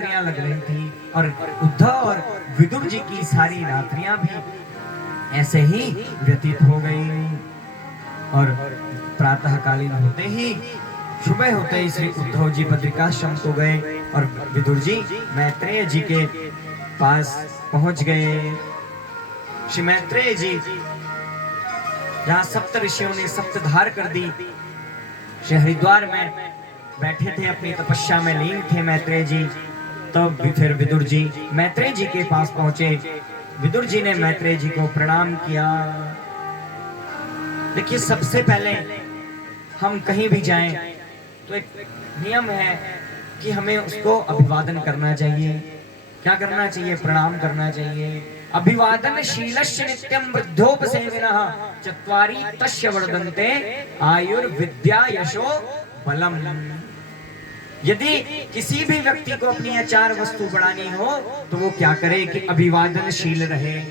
रात्रियां लग रही थी और उद्धव और विदुर जी की सारी रात्रियां भी ऐसे ही व्यतीत हो गई। और प्रातःकालीन होते ही, सुबह होते ही श्री उद्धव जी बद्रिकाश्रम को गए और विदुर जी मैत्रेय जी के पास पहुंच गए। श्री मैत्रेय जी जहां सप्त ऋषियों ने सप्तधार कर दी, श्री हरिद्वार में बैठे थे, अपनी तपस्या में लीन थे मैत्रेय जी। तब भी फिर विदुर जी मैत्रेय जी के पास पहुंचे। विदुर जी ने मैत्रेय जी को प्रणाम किया। देखिए, सबसे पहले हम कहीं भी जाएं तो एक नियम है कि हमें उसको अभिवादन करना चाहिए। क्या करना चाहिए? प्रणाम करना चाहिए। अभिवादन शीलस्य नित्यं वृद्धोपसेविनः चत्वारि तस्य वर्धन्ते आयुर्विद्या यशो बलम। यदि किसी भी व्यक्ति को अपनी यह चार वस्तु बढ़ानी हो तो वो क्या करे कि अभिवादनशील रहे।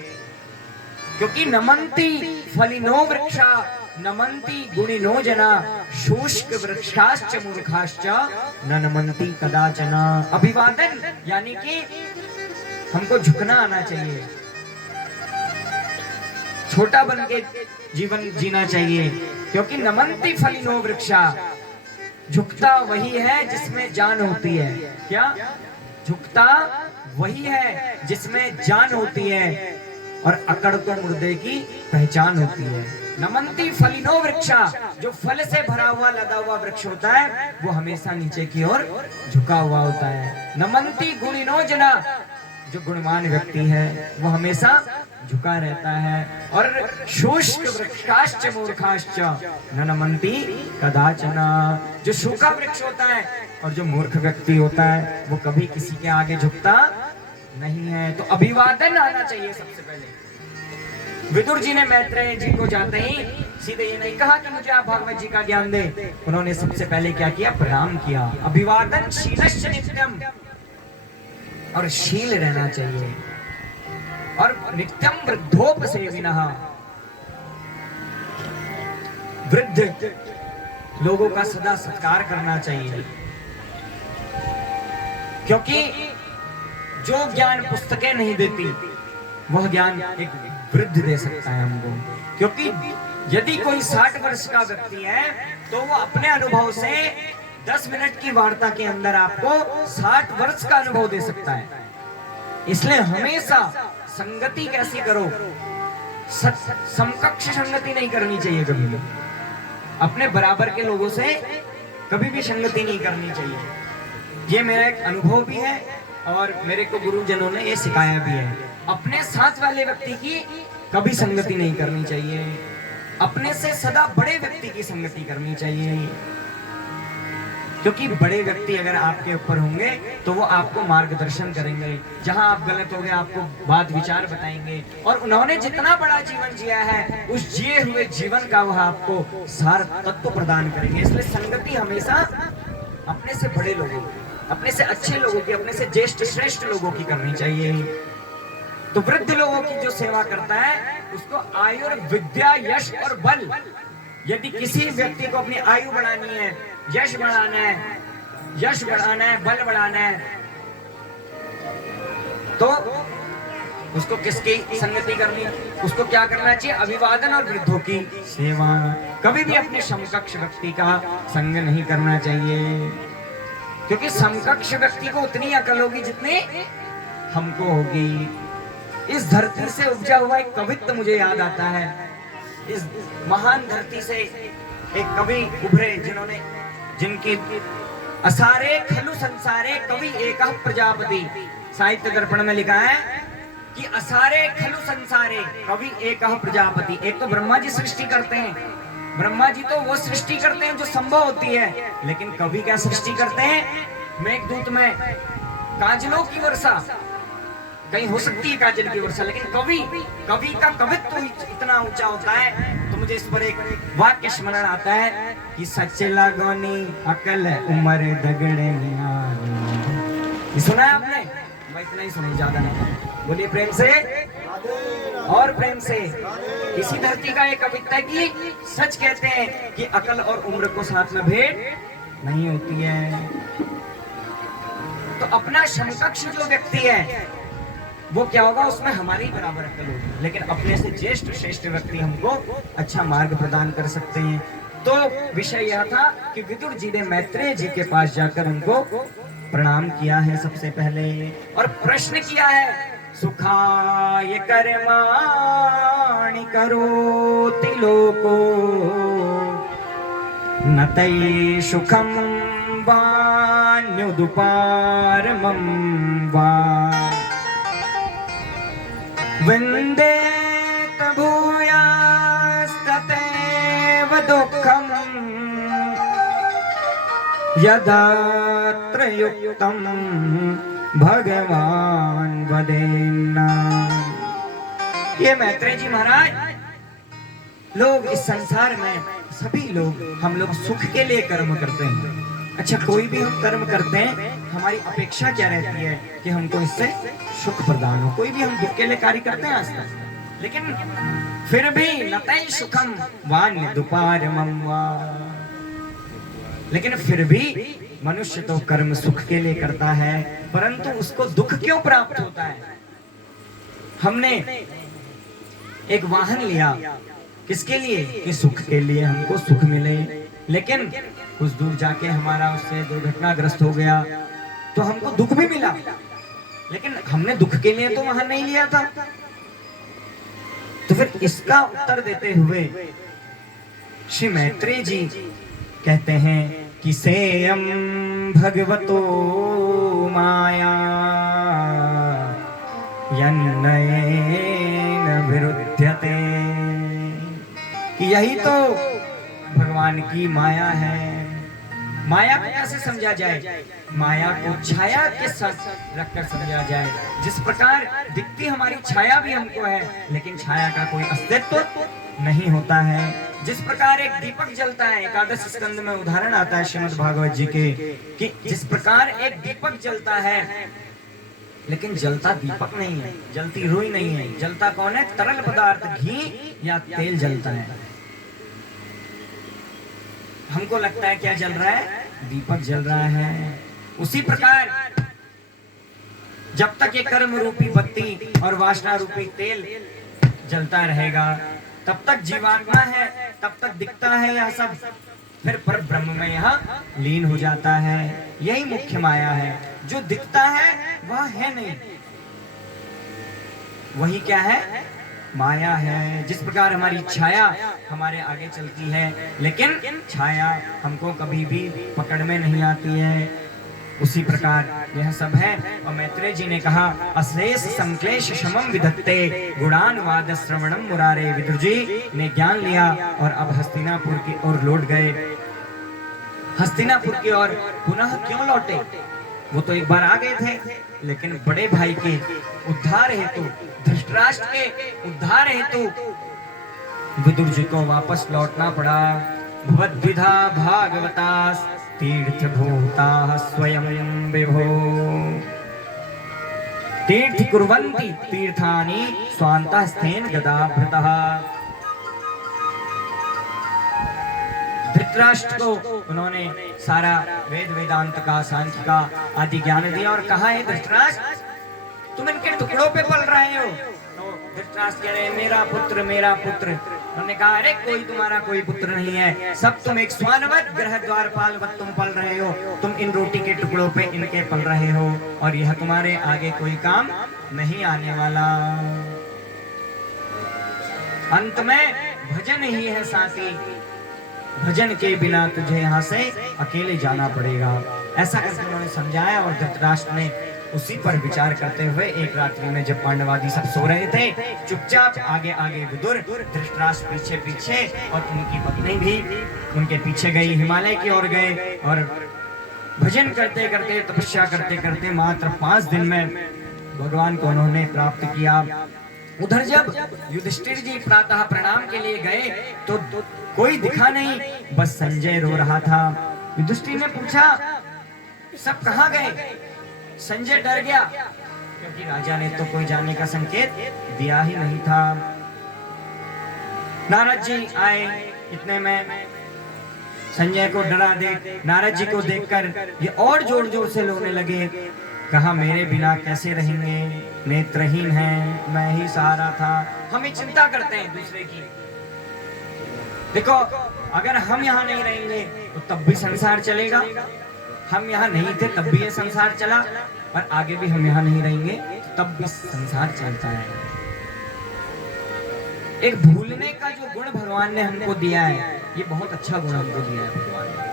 क्योंकि नमन्ति फलिनो वृक्षा नमन्ति गुणिनो जना शुष्क वृक्षाश्च मूर्खाश्च न नमन्ति कदाचन। अभिवादन यानी कि हमको झुकना आना चाहिए, छोटा बन के जीवन जीना चाहिए। क्योंकि नमन्ति फलिनो वृक्षा, झुकता वही है जिसमें जान होती है। क्या? झुकता वही है जिसमें जान होती है और अकड़ तो मुर्दे की पहचान होती है। नमन्ति फलिनो वृक्षा, जो फल से भरा हुआ लदा हुआ वृक्ष होता है वो हमेशा नीचे की ओर झुका हुआ होता है। नमन्ति गुणिनो जना, जो गुणवान व्यक्ति है वो हमेशा झुका रहता है। और शुष्क वृक्षाश्च मूर्खाश्च न नमन्ति कदाचन, जो सूखा वृक्ष होता है और जो मूर्ख व्यक्ति होता है वो कभी किसी के आगे झुकता नहीं है। तो अभिवादन आना चाहिए सबसे पहले। विदुर जी ने मैत्रेय जी को जाते ही सीधे ये नहीं कहा कि मुझे आप भागवत जी का ज्ञान दे, उन्होंने सबसे पहले क्या किया? प्रणाम किया। अभिवादन शीलस्य नित्यम, और शील रहना चाहिए। और नित्यम वृद्धोपसेविनः, वृद्ध लोगों का सदा सत्कार करना चाहिए। क्योंकि जो ज्ञान पुस्तकें नहीं देती वह ज्ञान एक वृद्ध दे सकता है हमको। क्योंकि यदि कोई 60 वर्ष का व्यक्ति है तो वो अपने अनुभव से 10 मिनट की वार्ता के अंदर आपको 60 वर्ष का अनुभव दे सकता है। इसलिए हमेशा संगति कैसी करो? समकक्ष संगति नहीं करनी चाहिए कभी भी। अपने बराबर के लोगों से कभी भी संगति नहीं करनी चाहिए। ये मेरा एक अनुभव भी है और मेरे को गुरुजनों ने ये सिखाया भी है। अपने साथ वाले व्यक्ति की कभी संगति नहीं करनी चाहिए, अपने से सदा बड़े व्यक्ति की संगति करनी चाहिए। क्योंकि बड़े व्यक्ति अगर आपके ऊपर होंगे तो वो आपको मार्गदर्शन करेंगे, जहां आप गलत हो गए आपको बात विचार बताएंगे। और उन्होंने जितना बड़ा जीवन जिया है उस जिए हुए जीवन का वह आपको सार तत्व प्रदान करेंगे। इसलिए संगति हमेशा अपने से बड़े लोगों, अपने से अच्छे लोगों की, अपने से ज्येष्ठ श्रेष्ठ लोगों की करनी चाहिए। तो वृद्ध लोगों की जो सेवा करता है उसको आयुर्विद्या यश और बल, यदि किसी व्यक्ति को अपनी आयु बढ़ानी है, यश बढ़ाना है, बल बढ़ाना है, तो उसको किसकी संगति करनी? उसको क्या करना चाहिए? अभिवादन और वृद्धों की सेवा। कभी भी अपने समकक्ष व्यक्ति का संग नहीं करना चाहिए। क्योंकि समकक्ष व्यक्ति को उतनी अकल होगी जितनी हमको होगी। इस धरती से उपजा हुआ एक कवित्व मुझे याद आता है। इस महान धरती से एक कवि उभरे जिनकी असारे खलु संसारे कवि एकः प्रजापति। साहित्य दर्पण में लिखा है कि असारे खलु संसारे कवि एकः प्रजापति। एक तो ब्रह्मा जी सृष्टि करते हैं, ब्रह्मा जी तो वो सृष्टि करते हैं जो संभव होती है, लेकिन कवि क्या सृष्टि करते हैं? मेघदूत में काजलों की वर्षा, कहीं हो सकती है काजल की वर्षा, लेकिन कवि का कवित्व इतना ऊंचा होता है। तो मुझे इस पर एक वाक्य स्मरण आता है कि सच्चे लागोनी अकल उम्र दगड़े में। सुना है आपने? मैं इतना ही सुना, ज्यादा नहीं। बोलिए प्रेम से और प्रेम से। इसी धरती का एक कविता है कि सच कहते हैं कि अकल और उम्र को साथ में भेंट नहीं होती है। तो अपना समकक्ष जो व्यक्ति है वो क्या होगा, उसमें हमारी बराबर अक्ल होगी, लेकिन अपने से ज्येष्ठ श्रेष्ठ व्यक्ति हमको अच्छा मार्ग प्रदान कर सकते हैं। तो विषय यह था कि विदुर जी ने मैत्रेय जी के पास जाकर उनको प्रणाम किया है सबसे पहले, और प्रश्न किया है, सुखाय कर्माणि करोति लोको न तै सुखम वान्युदुपारमं वा विन्देत भूयास्ततैव दुःखम् यदात्र युक्तं भगवान वदेन्ना। ये मैत्रेय जी महाराज, लोग इस संसार में सभी लोग, हम लोग सुख के लिए कर्म करते हैं। अच्छा, कोई भी हम कर्म करते हैं, हमारी अपेक्षा क्या रहती है कि हमको इससे सुख प्रदान हो। कोई भी हम दुख के लिए कार्य करते हैं आज तक, लेकिन फिर भी नतै सुखम वान्युदुपारमं वा, लेकिन फिर भी मनुष्य तो कर्म सुख के लिए करता है, परंतु उसको दुख क्यों प्राप्त होता है। हमने एक वाहन लिया, किसके लिए, कि सुख के लिए, हमको सुख मिले, लेकिन कुछ दूर जाके हमारा उससे दुर्घटनाग्रस्त हो गया तो हमको दुख भी मिला, लेकिन हमने दुख के लिए तो वाहन नहीं लिया था। तो फिर इसका उत्तर देते हुए श्री मैत्रेय जी कहते हैं कि सेयं भगवतो माया यन्नयेन विरुध्यते, कि यही तो भगवान की माया है। माया को कैसे समझा जाए, माया को छाया के साथ रखकर समझा जाए। जिस प्रकार दिखती हमारी छाया भी हमको है, लेकिन छाया का कोई अस्तित्व नहीं होता है। जिस प्रकार एक दीपक जलता है, एकादश स्कंद में उदाहरण आता है श्रीमद् भागवत जी के, कि जिस प्रकार एक दीपक जलता है, लेकिन जलता दीपक नहीं है, जलती रुई नहीं है, जलता कौन है, तरल पदार्थ, घी या तेल जलता है। हमको लगता है क्या जल रहा है, दीपक जल रहा है। उसी प्रकार जब तक ये कर्म रूपी बत्ती और वासना रूपी तेल जलता रहेगा, तब तक जीवात्मा है, तब तक दिखता है यह सब, फिर पर ब्रह्म में यह लीन हो जाता है। यही मुख्य माया है। जो दिखता है वह है नहीं, वही क्या है, माया है। जिस प्रकार हमारी छाया हमारे आगे चलती है, लेकिन छाया हमको कभी भी पकड़ में नहीं आती है, उसी प्रकार यह सब है। और मैत्रेय जी ने कहा, अश्लेष संक्लेश शमम विधत्ते गुणानुवाद श्रवणम मुरारे। विदुर जी ने ज्ञान लिया और अब हस्तिनापुर की ओर लौट गए। हस्तिनापुर की ओर पुनः क्यों लौटे, वो तो एक बार आ गए थे, लेकिन बड़े भाई के उद्धार हेतु, धृतराष्ट्र के उद्धार हेतु विदुर जी को वापस लौटना पड़ा। भवद्विधा भागवता तीर्थ भूता स्वयं विभो तीर्थ कुर्वन्ति तीर्थानि स्वान्तस्थेन गदाभृतः। धृतराष्ट्र को उन्होंने सारा वेद वेदांत का, सांख्य का आदि ज्ञान दिया और कहा, है धृतराष्ट्र तुम इनके टुकड़ों पे पल रहे हो। तो धृतराष्ट्र कह रहे, मेरा पुत्र मेरा पुत्र। उन्होंने कहा, अरे कोई तुम्हारा कोई पुत्र नहीं है, सब तुम एक स्वानवत ग्रह द्वारपालवत तुम पल रहे हो। तुम इन रोटी के टुकड़ों पे इनके पल रहे हो, और यह तुम्हारे आगे कोई काम नहीं आने वाला। अंत में भजन ही है साथी, भजन के बिना तुझे यहाँ से अकेले जाना पड़ेगा। ऐसा करके उन्होंने समझाया, और धृतराष्ट्र ने उसी पर विचार करते हुए एक रात्रि में जब पांडवादी सब सो रहे थे, चुपचाप आगे आगे विदुर, धृतराष्ट्र पीछे पीछे, और उनकी पत्नी भी उनके पीछे गई, हिमालय की ओर गए। और भजन करते करते, तपस्या करते करते मात्र 5 दिन में भगवान को उन्होंने प्राप्त किया। उधर जब युधिष्ठिर जी प्रातः प्रणाम के लिए गए तो कोई दिखा नहीं, बस संजय रो रहा था। युधिष्ठिर ने पूछा, सब कहाँ गए? संजय डर गया, क्योंकि राजा ने तो कोई जाने का संकेत दिया ही नहीं था। नारद जी आए, इतने में संजय को डरा दे, नारद जी को देखकर ये और जोर जोर से रोने लगे। कहा मेरे बिना कैसे रहेंगे, नेत्रहीन है, मैं ही सहारा था। हम ही चिंता करते हैं दूसरे की। देखो अगर हम यहाँ नहीं रहेंगे तो तब भी संसार चलेगा, हम यहाँ नहीं थे तब भी ये संसार चला, और आगे भी हम यहाँ नहीं रहेंगे तब भी संसार चलता है। एक भूलने का जो गुण भगवान ने हमको दिया है, ये बहुत अच्छा गुण हमको दिया है भगवान ने।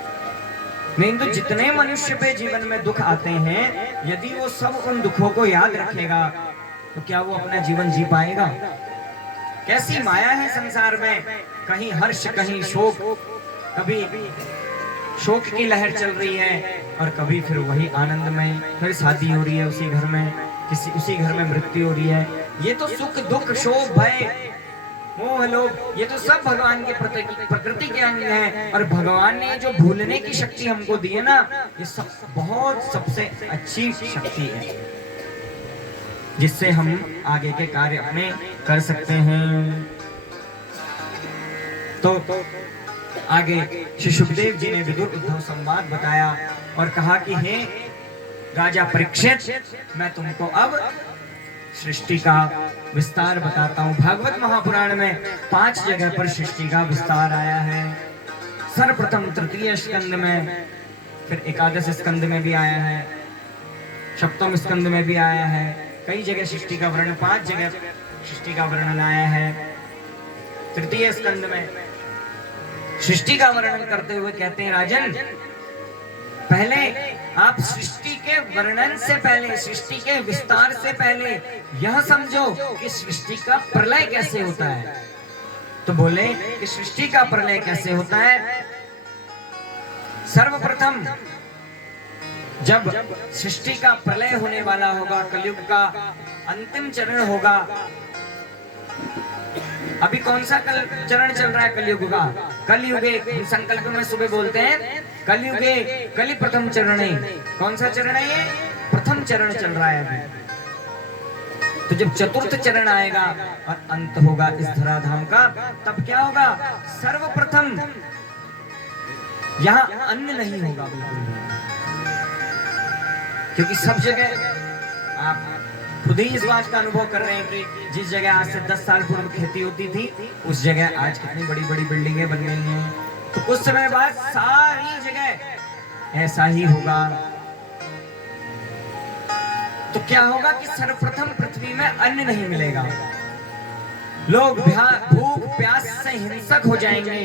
नहीं तो जितने मनुष्य पे जीवन में दुख आते हैं, यदि वो सब उन दुखों को याद रखेगा तो क्या वो अपना जीवन जी पाएगा? कैसी माया है संसार में, कहीं हर्ष कहीं शोक, कभी शोक की लहर चल रही है और कभी फिर वही आनंद में, फिर शादी हो रही है उसी घर में, उसी घर में मृत्यु हो रही है। ये तो सुख दुख शोक भय मोह लोभ, ये तो सब भगवान के प्रकृति के अंग हैं। और भगवान ने जो भूलने की शक्ति हमको दी है ना, ये सब बहुत सबसे अच्छी शक्ति है, जिससे हम आगे के कार्य अपने कर सकते हैं। तो आगे श्री सुखदेव जी ने विदुर उद्धव संवाद बताया और कहा कि हे राजा परीक्षित, मैं तुमको अब सृष्टि का विस्तार बताता हूँ। भागवत महापुराण में 5 जगह पर सृष्टि का विस्तार आया है। सर्वप्रथम तृतीय स्कंद में, फिर एकादश स्कंद में भी आया है, सप्तम स्कंद में भी आया है। कई जगह सृष्टि का वर्णन, 5 जगह सृष्टि का वर्णन आया है। तृतीय स्कंद में सृष्टि का वर्णन करते हुए कहते हैं, राजन पहले आप सृष्टि के वर्णन से पहले, सृष्टि के विस्तार से पहले यह समझो कि सृष्टि का प्रलय कैसे होता है। तो बोले कि सृष्टि का प्रलय कैसे होता है? सर्वप्रथम जब सृष्टि का प्रलय होने वाला होगा, कलयुग का अंतिम चरण होगा। अभी कौन सा चरण चल रहा है कलयुग का? कलयुगे, संकल्प में सुबह बोलते हैं कलयुगे कलि प्रथम चरण है। कौन सा चरण है ये? प्रथम चरण चल रहा है अभी। तो जब चतुर्थ चरण आएगा और अंत होगा इस धराधाम का, तब क्या होगा? सर्वप्रथम यहाँ अन्न नहीं होगा बिल्कुल भी, क्योंकि सब जगह आप खुद ही इस बात का अनुभव कर रहे हैं कि जिस जगह आज से 10 साल पूर्व खेती होती थी, उस जगह आज कितनी बड़ी बड़ी बिल्डिंगें बन गई हैं। तो कुछ समय बाद सारी जगह ऐसा ही होगा। तो क्या होगा कि सर्वप्रथम पृथ्वी में अन्न नहीं मिलेगा, लोग भूख प्यास से हिंसक हो जाएंगे,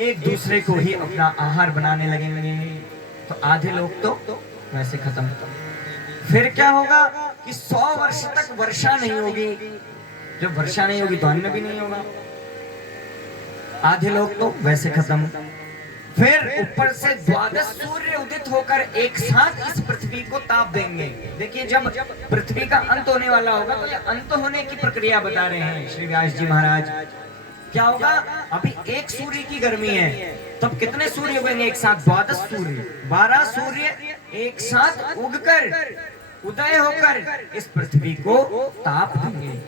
एक दूसरे को ही अपना आहार बनाने लगेंगे। तो आधे लोग तो वैसे खत्म। फिर क्या होगा कि 100 वर्ष तक वर्षा नहीं होगी। जब वर्षा नहीं होगी तो अन्न भी नहीं होगा, आधे लोग तो वैसे खत्म। फिर ऊपर से 12 सूर्य उदित होकर एक साथ इस पृथ्वी को ताप देंगे। देखिए जब पृथ्वी का अंत होने वाला होगा, तो ये अंत होने की प्रक्रिया बता रहे हैं श्री व्यास जी महाराज। क्या होगा? अभी एक सूर्य की गर्मी है, तब कितने सूर्य उगेंगे एक साथ? 12 सूर्य, 12 सूर्य एक साथ उगकर उदय होकर इस पृथ्वी को ताप देंगे,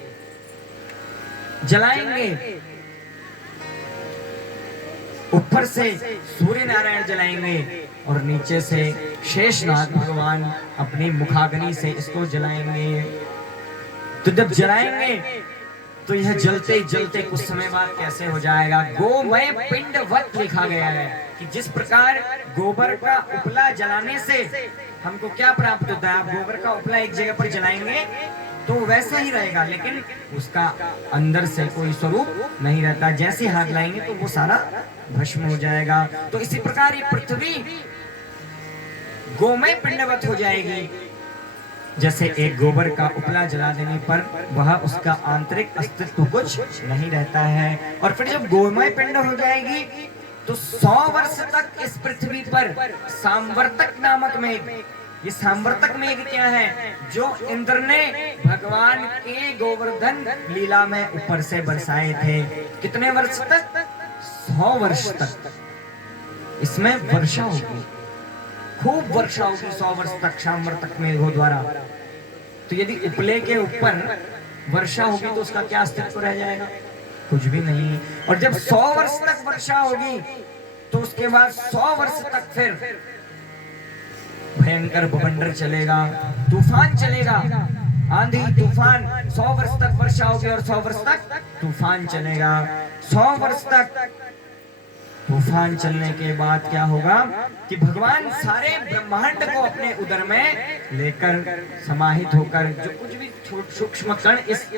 जलाएंगे। ऊपर से सूर्य नारायण जलाएंगे और नीचे से शेषनाग भगवान अपनी मुखाग्नि से इसको जलाएंगे। तो जब जलाएंगे तो यह जलते जलते कुछ समय बाद कैसे हो जाएगा? गोमय पिंडवत लिखा गया है कि जिस प्रकार गोबर का उपला जलाने से हमको क्या प्राप्त होता है, आप गोबर का उपला एक जगह पर जलाएंगे तो वैसा ही रहेगा, लेकिन उसका अंदर से कोई स्वरूप नहीं रहता। जैसे हाथ लाएंगे तो वो सारा भस्म हो जाएगा। तो इसी प्रकार ये पृथ्वी गोमय पिंडवत हो जाएगी। जैसे एक गोबर का उपला जला देने पर वह उसका आंतरिक अस्तित्व कुछ नहीं रहता है। और फिर जब गोमय पिंड हो जाएगी तो 100 वर्ष तक इस पृथ्वी पर सांवर्तक नामक मेघ, ये सांवर्तक मेघ क्या है? जो इंद्र ने भगवान के गोवर्धन लीला में ऊपर से बरसाए थे। कितने वर्ष तक? 100 वर्ष तक इसमें वर्षा होगी, खूब वर्षा होगी 100 वर्ष तक सांवर्तक मेघों द्वारा। तो यदि उपले के ऊपर वर्षा होगी तो उसका क्या अस्तित्व रह जाएगा? कुछ भी नहीं। और जब 100 वर्ष तक वर्षा होगी तो उसके बाद 100 वर्ष तक फिर भयंकर बवंडर चलेगा, तूफान चलेगा, आंधी तूफान, 100 वर्ष तक वर्षा होगी और 100 वर्ष तक तूफान चलेगा। 100 वर्ष तक तूफान चलने के बाद क्या होगा कि भगवान सारे ब्रह्मांड को अपने उदर में लेकर समाहित होकर जो कुछ भी सूक्ष्म कण इस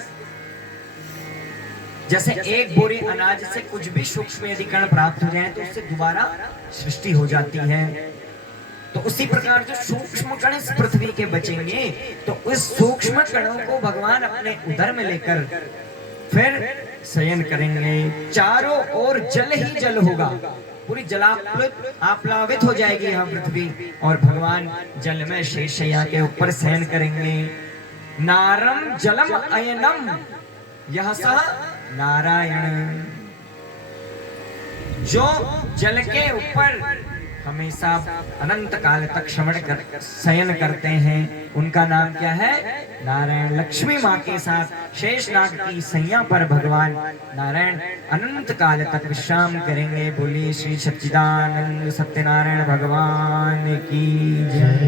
जैसे एक बोरी अनाज से कुछ भी सूक्ष्म यदि कण प्राप्त हो जाए तो उससे दोबारा सृष्टि हो जाती है। तो उसी प्रकार जो सूक्ष्म कण इस पृथ्वी के बचेंगे तो उस सूक्ष्म कणों को भगवान अपने उदर में लेकर फिर शयन करेंगे। चारों ओर जल ही जल होगा, पूरी आप्लावित हो जाएगी यह पृथ्वी और भगवान जल में शेषशय्या के ऊपर शयन करेंगे। नारम जलम अयनम यह सह नारायण, जो जल के ऊपर हमेशा अनंत काल तक शयन करते हैं उनका नाम क्या है? नारायण। लक्ष्मी माँ के साथ शेषनाग की सैया पर भगवान नारायण अनंत काल तक विश्राम करेंगे। बोलिए श्री सच्चिदानंद सत्यनारायण भगवान की जय।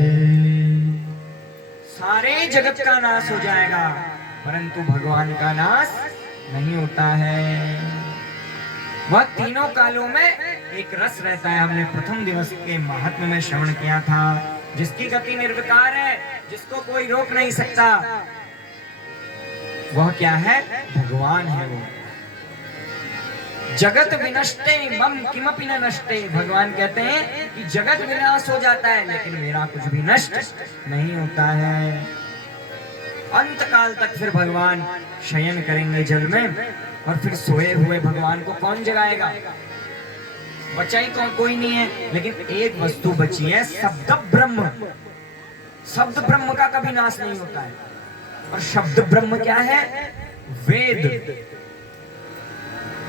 सारे जगत का नाश हो जाएगा परंतु भगवान का नाश नहीं होता है। वह तीनों कालों में एक रस रहता है। हमने प्रथम दिवस के महात्म्य में श्रवण किया था, जिसकी गति निर्विकार है, जिसको कोई रोक नहीं सकता। वह क्या है? भगवान है। वो जगत विनष्टे मम किमपि न नष्टे, भगवान कहते हैं कि जगत विनाश हो जाता है लेकिन मेरा कुछ भी नष्ट नहीं होता है। अंत काल तक फिर भगवान शयन करेंगे जल में और फिर सोए हुए भगवान को कौन जगाएगा? बचा ही कोई नहीं है, लेकिन एक वस्तु बची है, शब्द ब्रह्म। शब्द ब्रह्म का कभी नाश नहीं होता है। और शब्द ब्रह्म क्या है? वेद।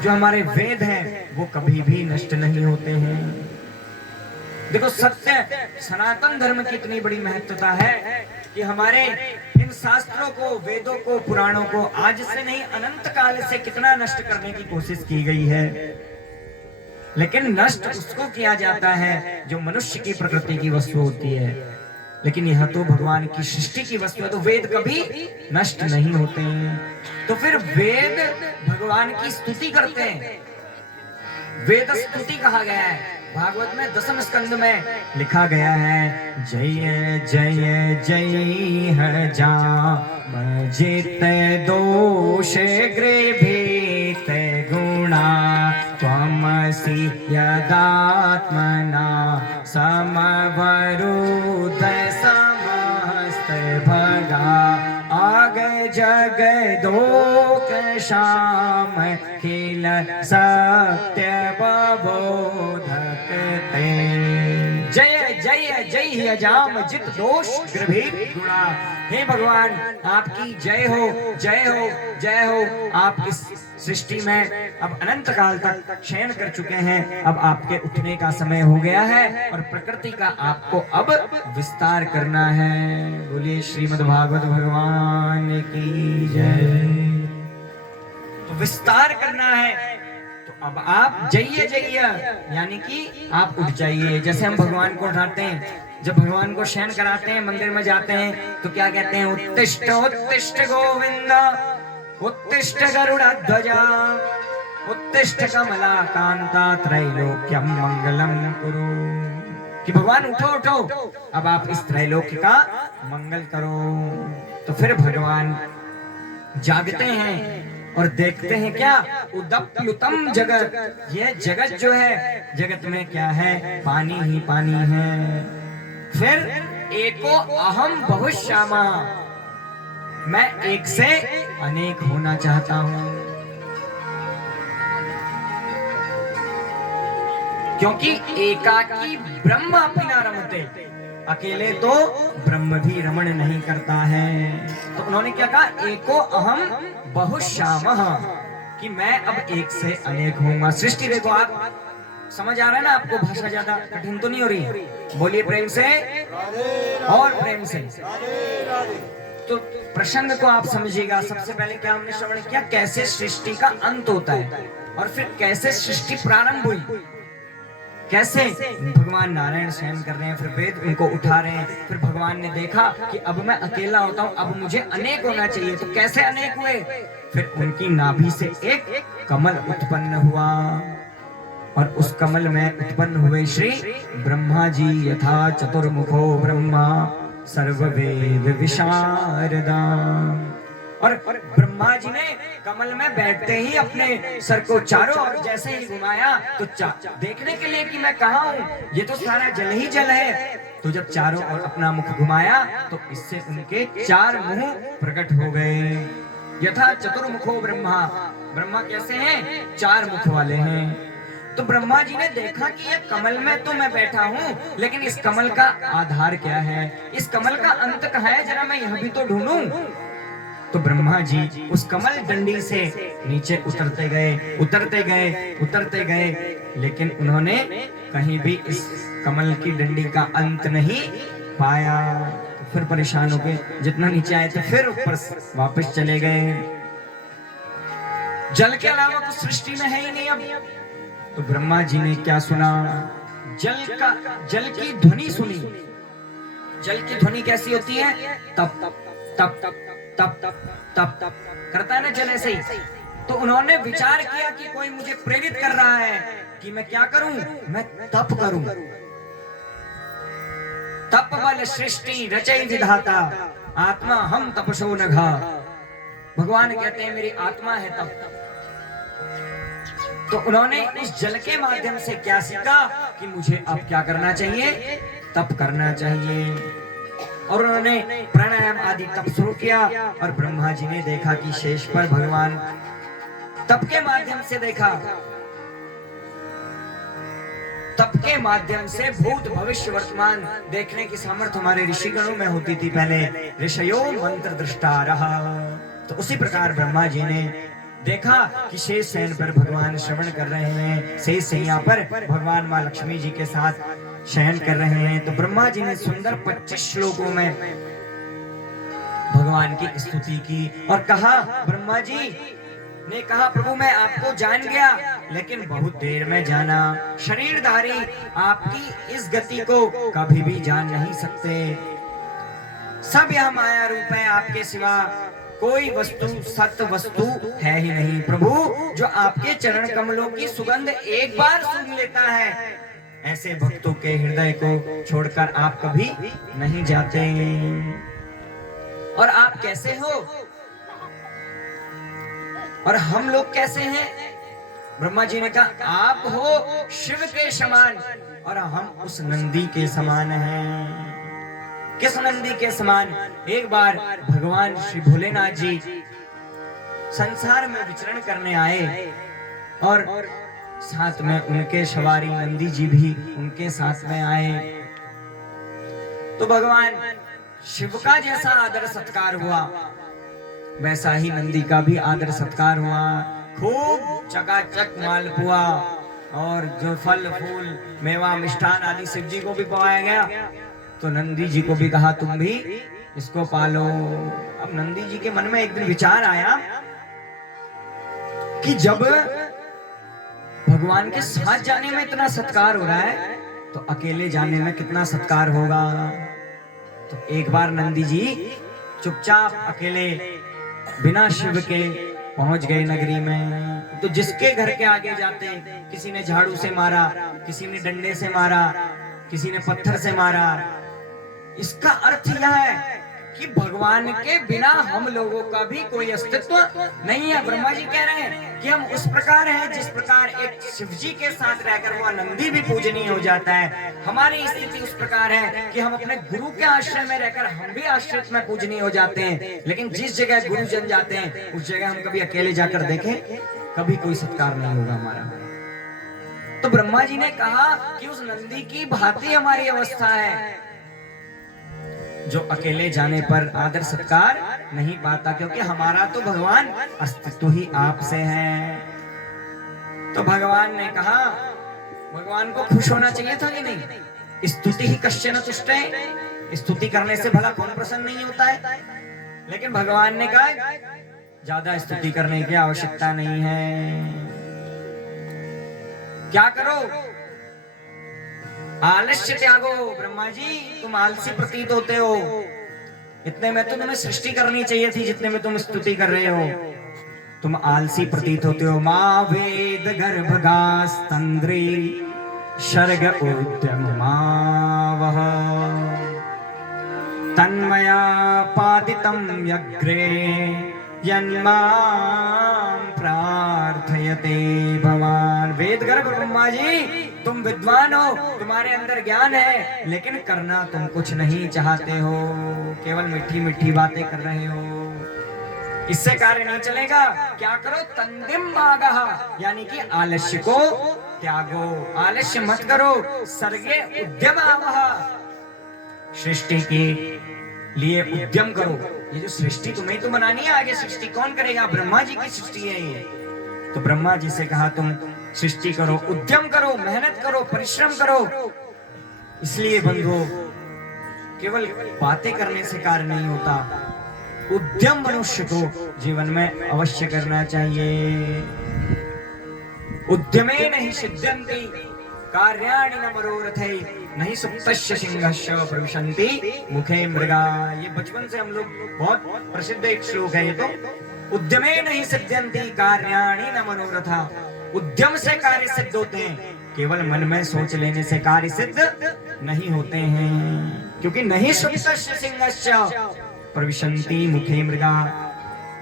जो हमारे वेद हैं वो कभी भी नष्ट नहीं होते हैं। देखो सत्य सनातन धर्म की इतनी बड़ी महत्वता है कि हमारे इन शास्त्रों को, वेदों को, पुराणों को आज से नहीं अनंत काल से कितना नष्ट करने की कोशिश की गई है, लेकिन नष्ट उसको किया जाता है जो मनुष्य की प्रकृति की वस्तु होती है। लेकिन यह तो भगवान की सृष्टि की वस्तु है, तो वेद कभी नष्ट नहीं होते हैं। तो फिर वेद भगवान की स्तुति करते हैं। वेद स्तुति कहा गया है। भागवत में 10वें स्कंद में लिखा गया है, जय जय जय हर जाम जित दोष गृभीत गुणा त्वमसि यदात्मना समवरुद समस्त भगा आग जग दोक श्याम खिल सत्य बोधकते। जय जय जय अजाम जित दोष गृभीत गुणा। हे भगवान आपकी जय हो, जय हो, जय हो। आप इस सृष्टि में अब अनंत काल तक शयन कर चुके हैं, अब आपके उठने का समय हो गया है और प्रकृति का आपको अब विस्तार करना है। बोलिए श्रीमद् भागवत भगवान की जय। तो विस्तार करना है तो अब आप जइए जइए, यानी कि आप उठ जाइए। जैसे हम भगवान को उठाते हैं, जब भगवान को शयन कराते हैं, मंदिर में जाते हैं तो क्या कहते हैं? उत्तिष्ठ उत्तिष्ठ गोविंद, उत्तिष्ठ गरुड़ध्वजा, उत्तिष्ठ कमलाकांता, त्रैलोक्यम मंगलम कुरु। कि भगवान उठो उठो, अब आप इस त्रैलोक्य का मंगल करो। तो फिर भगवान जागते हैं और देखते हैं क्या? उदप्लुतम जगत। यह जगत जो है, जगत में क्या है? पानी ही पानी है। फिर एको अहम बहुश्यामा, मैं एक से अनेक होना चाहता हूं, क्योंकि एकाकी ब्रह्म अपनी न रमते, अकेले तो ब्रह्म भी रमण नहीं करता है। तो उन्होंने क्या कहा? एको अहम बहुश्यामः, कि मैं अब एक से अनेक होऊंगा। सृष्टि देखो, आप समझ आ रहा है ना? आपको भाषा ज्यादा कठिन तो नहीं हो रही? बोलिए प्रेम से और प्रेम से। तो प्रसंग को आप समझिएगा। सबसे पहले क्या हमने श्रवण किया? कैसे सृष्टि का अंत होता है और फिर कैसे सृष्टि प्रारंभ हुई। कैसे? भगवान नारायण शयन कर रहे हैं, फिर वेद उनको उठा रहे हैं। फिर भगवान ने देखा कि अब मैं अकेला होता हूँ, अब मुझे अनेक होना चाहिए। तो कैसे अनेक हुए? फिर उनकी नाभि से एक कमल उत्पन्न हुआ और उस कमल में उत्पन्न हुए श्री ब्रह्मा जी। यथा चतुर्मुखो ब्रह्मा सर्ववेद विशारदा। और ब्रह्मा जी ने कमल में बैठते ही अपने सर को चारों ओर जैसे ही घुमाया तो देखने के लिए कि मैं कहाँ हूँ, ये तो सारा जल ही जल है। तो जब चारों ओर अपना मुख घुमाया तो इससे उनके चार मुंह प्रकट हो गए। यथा चतुर्मुखो ब्रह्मा, ब्रह्मा कैसे हैं? चार मुख वाले हैं। तो ब्रह्मा जी ने देखा कि ये कमल में तो मैं बैठा हूँ, लेकिन इस कमल का आधार क्या है, इस कमल का अंत कहाँ है, जरा मैं यह भी तो ढूंढूं। तो ब्रह्मा जी उस कमल डंडी से नीचे उतरते गए, उतरते गए, उतरते गए, लेकिन उन्होंने कहीं भी इस कमल की डंडी का अंत नहीं पाया। तो फिर परेशान हो गए, जितना नीचे आए थे फिर ऊपर वापस चले गए। जल के अलावा कुछ सृष्टि में है ही नहीं अब। तो ब्रह्मा जी ने क्या सुना? जल की ध्वनि सुनी। जल की ध्वनि कैसी होती है? तप तप तप तप तप तप तप तप करता है ना जल ऐसे ही। तो उन्होंने विचार किया कि कोई मुझे प्रेरित कर रहा है कि मैं क्या करूं, मैं तप करूं। तप बल सृष्टि रचय विधाता, आत्मा हम तपसो नघा। भगवान कहते हैं मेरी आत्मा है तप। तो उन्होंने उस जल के माध्यम से क्या सीखा कि मुझे अब क्या करना चाहिए? तप करना चाहिए। और उन्होंने प्राणायाम आदि तप शुरू किया। और ब्रह्मा जी ने देखा कि शेष पर भगवान तप के माध्यम से देखा, तप के माध्यम से भूत भविष्य वर्तमान देखने की सामर्थ्य हमारे ऋषिगणों में होती थी पहले। ऋषयो मंत्र दृष्टा रहा। तो उसी प्रकार ब्रह्मा जी ने देखा कि शेष शयन पर भगवान श्रवण कर रहे हैं, शेष शैया पर भगवान माँ लक्ष्मी जी के साथ शयन कर रहे हैं। तो ब्रह्मा जी ने सुंदर 25 श्लोकों में भगवान की स्तुति की और कहा, ब्रह्मा जी ने कहा प्रभु मैं आपको जान गया, लेकिन बहुत देर में जाना। शरीरधारी आपकी इस गति को कभी भी जान नहीं सकते। सब यह माया रूप है, आपके सिवा कोई वस्तु सत्य वस्तु है ही नहीं। प्रभु जो आपके चरण कमलों की सुगंध एक बार सूंघ लेता है, ऐसे भक्तों के हृदय को छोड़कर आप कभी नहीं जाते। और आप कैसे हो और हम लोग कैसे हैं? ब्रह्मा जी ने कहा आप हो शिव के समान और हम उस नंदी के समान हैं। किस नंदी के समान? एक बार भगवान श्री भोलेनाथ जी संसार में विचरण करने आए और साथ में उनके सवारी नंदी जी भी उनके साथ में आए। तो भगवान शिव का जैसा आदर सत्कार हुआ, वैसा ही नंदी का भी आदर सत्कार हुआ। खूब चकाचक मालपुआ और जो फल फूल मेवा मिष्ठान आदि शिव जी को भी पवाया गया। तो नंदी जी को भी कहा तुम भी इसको पालो। अब नंदी जी के मन में एक दिन विचार आया कि जब भगवान के साथ जाने में इतना सत्कार हो रहा है तो अकेले जाने में कितना सत्कार होगा। तो एक बार नंदी जी चुपचाप अकेले बिना शिव के पहुंच गए नगरी में। तो जिसके घर के आगे जाते किसी ने झाड़ू से मारा, किसी ने डंडे से मारा, किसी ने पत्थर से मारा। इसका अर्थ यह है कि भगवान के बिना हम लोगों का भी कोई अस्तित्व नहीं है। ब्रह्मा जी कह रहे हैं कि हम उस प्रकार हैं जिस प्रकार एक शिव जी के साथ रहकर वह नंदी भी पूजनीय हो जाता है। हमारी स्थिति उस प्रकार है कि हम अपने गुरु के आश्रय में रहकर हम भी आश्रित में पूजनीय हो जाते हैं, लेकिन जिस जगह गुरु जन जाते हैं उस जगह हम कभी अकेले जाकर देखें, कभी कोई सत्कार नहीं होगा हमारा। तो ब्रह्मा जी ने कहा कि उस नंदी की भांति हमारी अवस्था है जो अकेले जाने पर आदर सत्कार नहीं पाता, क्योंकि हमारा तो भगवान अस्तित्व ही आपसे है। तो भगवान ने कहा, भगवान को खुश होना चाहिए था कि नहीं? स्तुति ही कश्चन तुष्टे, स्तुति करने से भला कौन प्रसन्न नहीं होता है। लेकिन भगवान ने कहा ज्यादा स्तुति करने की आवश्यकता नहीं है। क्या करो? आलस्य त्यागो। ब्रह्मा जी तुम आलसी प्रतीत होते हो, इतने में तो तुम्हें सृष्टि करनी चाहिए थी जितने में तुम स्तुति कर रहे हो। तुम आलसी प्रतीत होते हो। माँ वेद गर्भगास्तंद्री शर्ग उद्यम मावह तन्मया पादितं यग्रे यन्मां प्रार्थयते भवान। वेद गर्भ ब्रह्मा जी तुम विद्वान हो, तुम्हारे अंदर ज्ञान है, लेकिन करना तुम कुछ नहीं चाहते हो, केवल मीठी मीठी बातें कर रहे हो, इससे कार्य नहीं चलेगा। क्या करो? तंदिम मागह, यानी कि आलस्य को त्यागो, आलस्य मत करो। सर्गे उद्यम आवह, सृष्टि के लिए उद्यम करो। ये जो सृष्टि तुम्हें तो बनानी है, आगे सृष्टि कौन करेगा? ब्रह्मा जी की सृष्टि है ये। तो ब्रह्मा जी से कहा तुम सृष्टि करो, उद्यम करो, मेहनत करो, परिश्रम करो। इसलिए बंधुओं, केवल बातें करने से कार्य नहीं होता, उद्यम मनुष्य को जीवन में अवश्य करना चाहिए। उद्यमे नहीं सिद्ध्यन्ति कार्याणि न मनोरथै नहीं सुप्तस्य सिंहस्य प्रविशन्ति मुखे मृगा। ये बचपन से हम लोग बहुत प्रसिद्ध एक श्लोक है ये तो। उद्यमे नहीं सिद्ध्यन्ति कार्याणि न मनोरथा, उद्यम से कार्य सिद्ध होते हैं, केवल मन में सोच लेने से कार्य सिद्ध नहीं होते हैं। क्योंकि नहीं सुप्तस्य सिंहस्य प्रविशन्ति मुखे मृगा।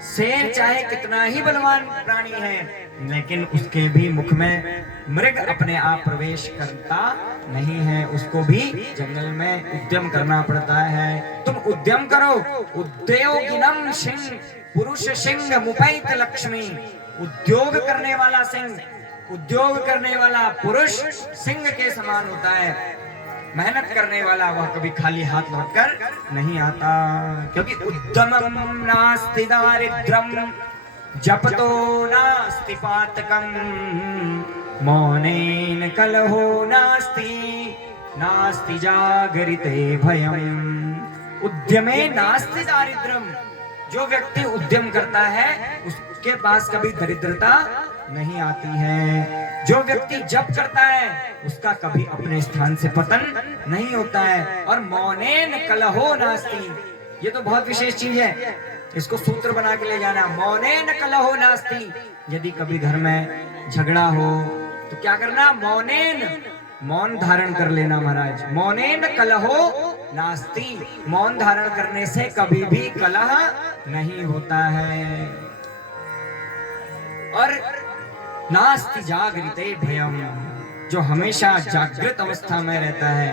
शेर चाहे कितना ही बलवान प्राणी है, लेकिन उसके भी मुख में मृग अपने आप प्रवेश करता नहीं है, उसको भी जंगल में उद्यम करना पड़ता है। तुम उद्यम करो। उद्योगिनम सिंह पुरुष सिंह मुपैत लक्ष्मी। उद्योग करने वाला सिंह, उद्योग करने वाला पुरुष सिंह के समान होता है। मेहनत करने वाला वह कभी खाली हाथ लौटकर नहीं आता। क्योंकि उद्यमं नास्ति दारिद्र्यं जपतो नास्ति पातकं मौनेन कलहो नास्ति नास्ति जागरिते भयम्। उद्यमे नास्ति दारिद्र्यम, जो व्यक्ति उद्यम करता है उसके पास कभी दरिद्रता नहीं आती है। जो व्यक्ति जप करता है उसका कभी अपने स्थान से पतन नहीं होता है। और मौनेन कलहो नास्ति, ये तो बहुत विशेष चीज है, इसको सूत्र बना के ले जाना। मौनेन कलहो नास्ति, यदि कभी घर में झगड़ा हो तो क्या करना? मौनेन, मौन धारण कर लेना महाराज। मौनेन कलहो नास्ति, मौन धारण करने से कभी भी कलह नहीं होता है। और नास्ति जागृते भयम, जो हमेशा जागृत अवस्था में रहता है,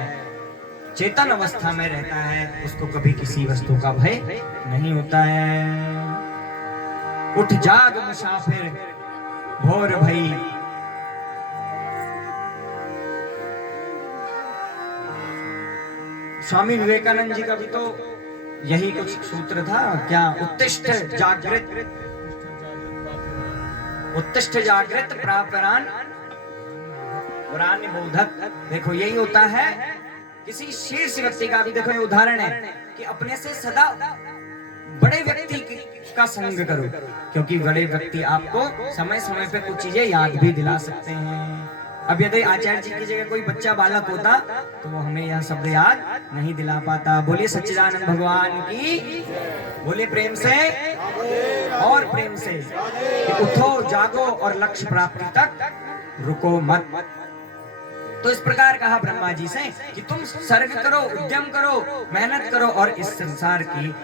चेतन अवस्था में रहता है, उसको कभी किसी वस्तु का भय नहीं होता है। उठ जाग मुसाफिर भोर भई, स्वामी विवेकानंद जी का भी तो यही कुछ सूत्र था क्या? उत्तिष्ठ जागृत, उत्तिष्ठ जागृत प्रापरान पुराण बोधक। देखो यही होता है। किसी शीर्ष व्यक्ति का भी देखो ये उदाहरण है कि अपने से सदा बड़े व्यक्ति का संग करो, क्योंकि बड़े व्यक्ति आपको समय समय पे कुछ चीजें याद भी दिला सकते हैं। अब यदि आचार्य जी की जगह कोई बच्चा बालक होता तो वो हमें यह शब्द याद नहीं दिला पाता। बोलिए सच्चिदानंद भगवान की, बोलिए प्रेम से और प्रेम से कि उठो जागो और लक्ष्य प्राप्ति तक रुको मत। तो इस प्रकार कहा ब्रह्मा जी से कि तुम सर्ग करो, उद्यम करो, मेहनत करो और इस संसार की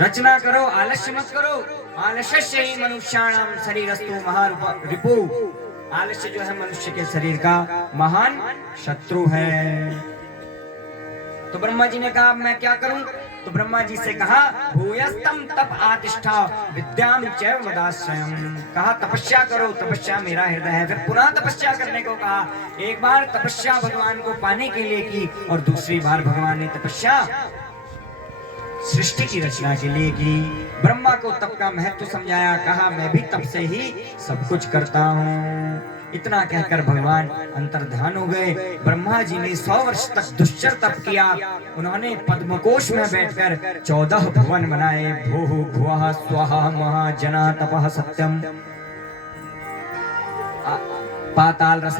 रचना करो, आलस्य मत करो। आलस्य ही मनुष्याणाम शरीरस्तु महारूप रिपु। आलस्य जो है मनुष्य के शरीर का महान शत्रु है। तो ब्रह्मा जी ने कहा मैं क्या करूं? तो ब्रह्मा जी से कहा भूयस्तम तप आतिष्ठा विद्याम चैव मदाश्रयम्। कहा तपस्या करो, तपस्या मेरा हृदय है। फिर पुनः तपस्या करने को कहा। एक बार तपस्या भगवान को पाने के लिए की और दूसरी बार भगवान ने तपस्या सृष्टि की रचना के लिए की। ब्रह्मा को तप का महत्व समझाया, कहा मैं भी तप से ही सब कुछ करता हूँ। इतना कहकर भगवान अंतर्ध्यान हो गए। ब्रह्मा जी ने 100 वर्ष तक दुश्चर तप किया। उन्होंने पद्मकोश में बैठकर 14 भुवन बनाए। भूः भुवः स्वः महा जना तपः सत्यम पाताल रसा